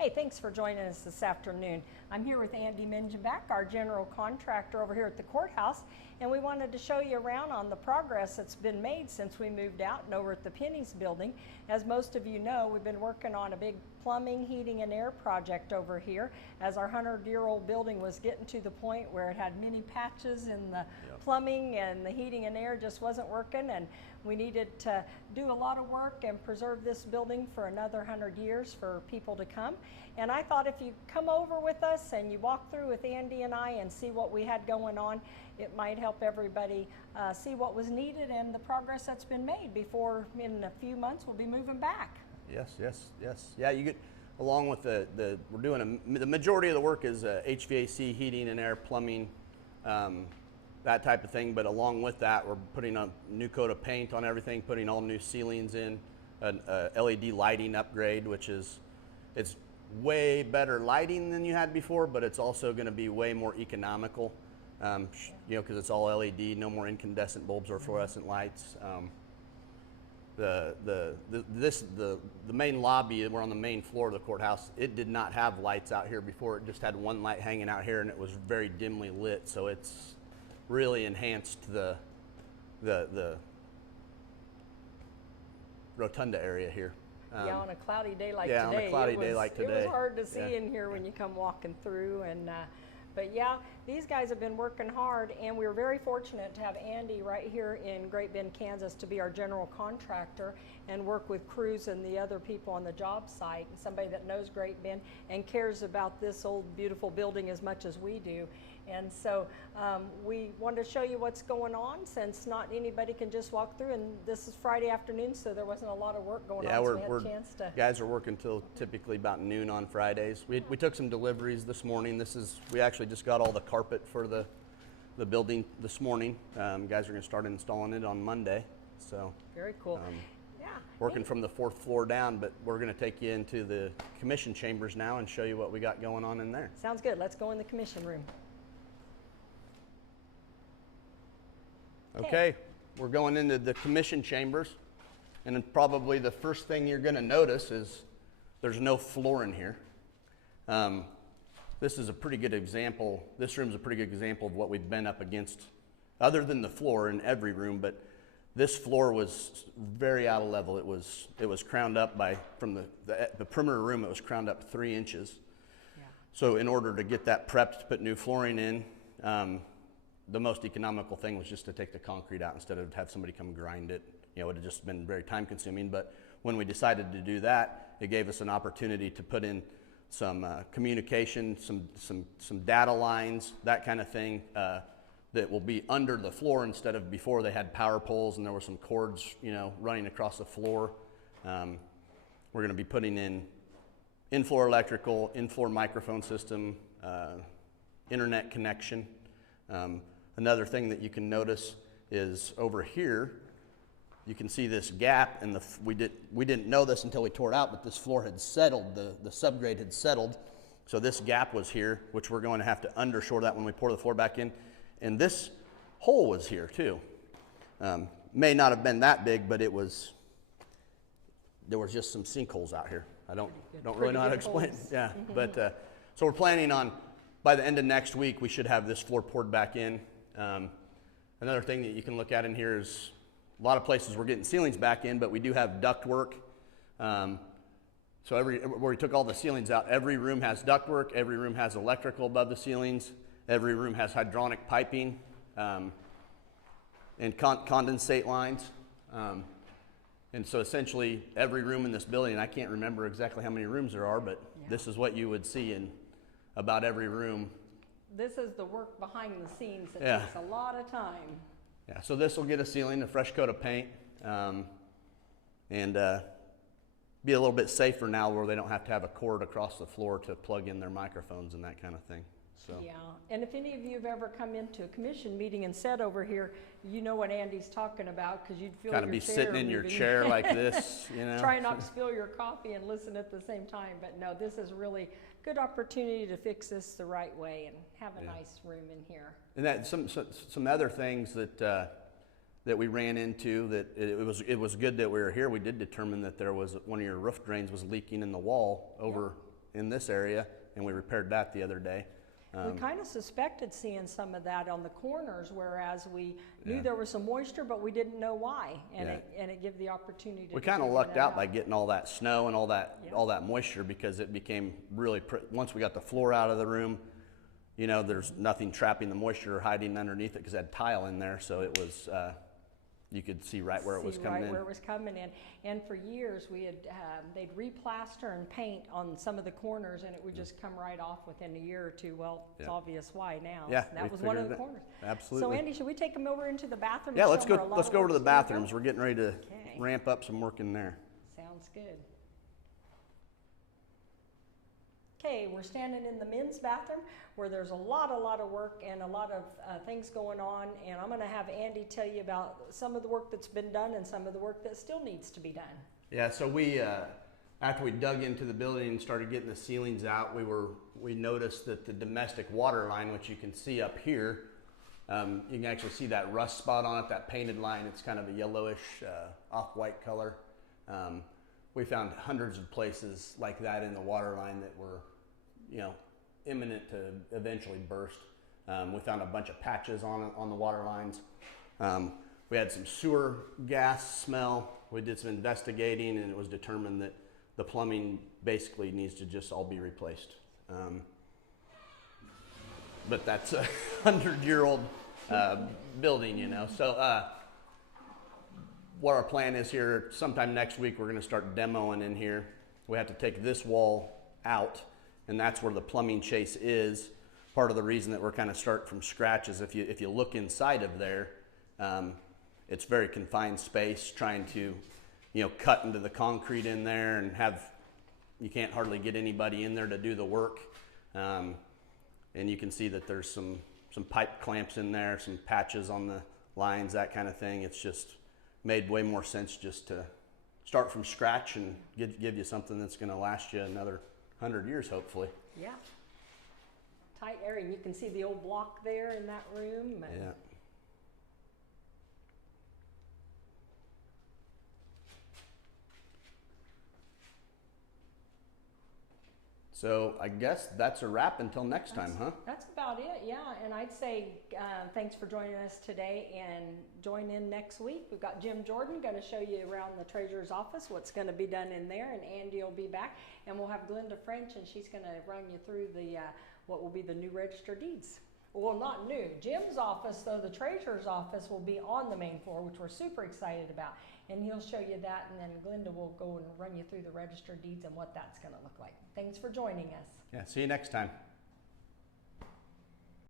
Hey, thanks for joining us this afternoon. I'm here with Andy Minjenbach, our general contractor over here at the courthouse, and we wanted to show you around on the progress that's been made since we moved out and over at the Penny's building. As most of you know, we've been working on a big plumbing, heating, and air project over here as our 100-year-old building was getting to the point where it had many patches in the plumbing and the heating and air just wasn't working, and we needed to do a lot of work and preserve this building for another 100 years for people to come. And I thought if you come over with us and you walk through with Andy and I and see what we had going on, it might help everybody see what was needed and the progress that's been made before in a few months we'll be moving back. Yes. Yeah, you get along with we're doing the majority of the work is HVAC, heating and air, plumbing, that type of thing. But along with that, we're putting a new coat of paint on everything, putting all new ceilings in, an LED lighting upgrade, which it's way better lighting than you had before, but it's also going to be way more economical, because it's all LED, no more incandescent bulbs or fluorescent lights. The main lobby, we're on the main floor of the courthouse, it did not have lights out here before. It just had one light hanging out here and it was very dimly lit, so it's really enhanced the rotunda area here. Yeah, on a cloudy day like today. On a cloudy day like today. It was hard to see in here when you come walking through, and but yeah, these guys have been working hard, and we're very fortunate to have Andy right here in Great Bend, Kansas to be our general contractor and work with crews and the other people on the job site, and somebody that knows Great Bend and cares about this old beautiful building as much as we do. And so we wanted to show you what's going on, since not anybody can just walk through, and this is Friday afternoon, so there wasn't a lot of work going on, so we had a chance to... Guys are working till typically about noon on Fridays. We took some deliveries this morning. We actually just got all the carpet for the building this morning. Guys are going to start installing it on Monday. So very cool. Working from the 4th floor down, but we're going to take you into the commission chambers now and show you what we got going on in there. Sounds good. Let's go in the commission room. Okay, we're going into the commission chambers, and then probably the first thing you're going to notice is there's no floor in here. This is a pretty good example. This room is a pretty good example of what we've been up against, other than the floor in every room. But this floor was very out of level. It was crowned up from the perimeter room. It was crowned up 3 inches. Yeah. So in order to get that prepped to put new flooring in, the most economical thing was just to take the concrete out instead of have somebody come grind it. It would have just been very time consuming. But when we decided to do that, it gave us an opportunity to put in some communication, some data lines, that kind of thing, that will be under the floor instead of before they had power poles and there were some cords, running across the floor. We're going to be putting in in-floor electrical, in-floor microphone system, internet connection. Another thing that you can notice is over here, you can see this gap, and we didn't know this until we tore it out, but this floor had settled, the subgrade had settled. So this gap was here, which we're going to have to undershore that when we pour the floor back in. And this hole was here too. May not have been that big, but there was just some sinkholes out here. I don't really know how to explain it. Yeah, but so we're planning on, by the end of next week, we should have this floor poured back in. Another thing that you can look at in here is a lot of places we're getting ceilings back in, but we do have duct work. So where we took all the ceilings out, every room has duct work, every room has electrical above the ceilings, every room has hydronic piping and condensate lines. And so essentially every room in this building, and I can't remember exactly how many rooms there are, but this is what you would see in about every room. This is the work behind the scenes that takes a lot of time. Yeah, so this will get a ceiling, a fresh coat of paint, and be a little bit safer now where they don't have to have a cord across the floor to plug in their microphones and that kind of thing. So. Yeah, and if any of you have ever come into a commission meeting and sat over here, you know what Andy's talking about, because you'd feel kind of be sitting in your chair like this, Try not to spill your coffee and listen at the same time. But no, this is really good opportunity to fix this the right way and have a nice room in here. And that some other things that we ran into, that it was good that we were here. We did determine that there was one of your roof drains was leaking in the wall over in this area, and we repaired that the other day. We kind of suspected seeing some of that on the corners, whereas we knew Yeah. there was some moisture, but we didn't know why, and Yeah. it gave the opportunity to We kind of figure lucked that out by getting all that snow and all that moisture, because it became really, once we got the floor out of the room, you know, there's nothing trapping the moisture or hiding underneath it because it had tile in there, so it was, you could see right where it was coming in. Where it was coming in. And for years, we had they'd replaster and paint on some of the corners, and it would just come right off within a year or two. Well, it's obvious why now. Yeah, That was one of the corners. Absolutely. So Andy, should we take them over into the bathroom? Yeah, and let's show 'em where a go. lot Let's of go over to work's the gonna go? bathrooms. We're getting ready to Okay. ramp up some work in there. Sounds good. Okay, we're standing in the men's bathroom where there's a lot of work and a lot of things going on, and I'm going to have Andy tell you about some of the work that's been done and some of the work that still needs to be done. Yeah, so we, after we dug into the building and started getting the ceilings out, we noticed that the domestic water line, which you can see up here, you can actually see that rust spot on it, that painted line. It's kind of a yellowish, off-white color. We found hundreds of places like that in the water line that were, you know, imminent to eventually burst. We found a bunch of patches on the water lines. We had some sewer gas smell. We did some investigating, and it was determined that the plumbing basically needs to just all be replaced. But that's a 100-year-old building, you know. So what our plan is here, sometime next week, we're gonna start demoing in here. We have to take this wall out, and that's where the plumbing chase is. Part of the reason that we're kind of starting from scratch is if you look inside of there, it's very confined space, trying to, you know, cut into the concrete in there and you can't hardly get anybody in there to do the work. And you can see that there's some pipe clamps in there, some patches on the lines, that kind of thing. It's just made way more sense just to start from scratch and give you something that's going to last you another 100 years, hopefully. Yeah. Tight area. And you can see the old block there in that room. And Yeah. So I guess that's a wrap until next time, huh? That's about it, yeah. And I'd say thanks for joining us today, and join in next week. We've got Jim Jordan going to show you around the treasurer's office what's going to be done in there, and Andy will be back. And we'll have Glenda French, and she's going to run you through the what will be the new register deeds. Well, not new. Jim's office, though, the treasurer's office will be on the main floor, which we're super excited about. And he'll show you that, and then Glenda will go and run you through the register deeds and what that's going to look like. Thanks for joining us. Yeah, see you next time.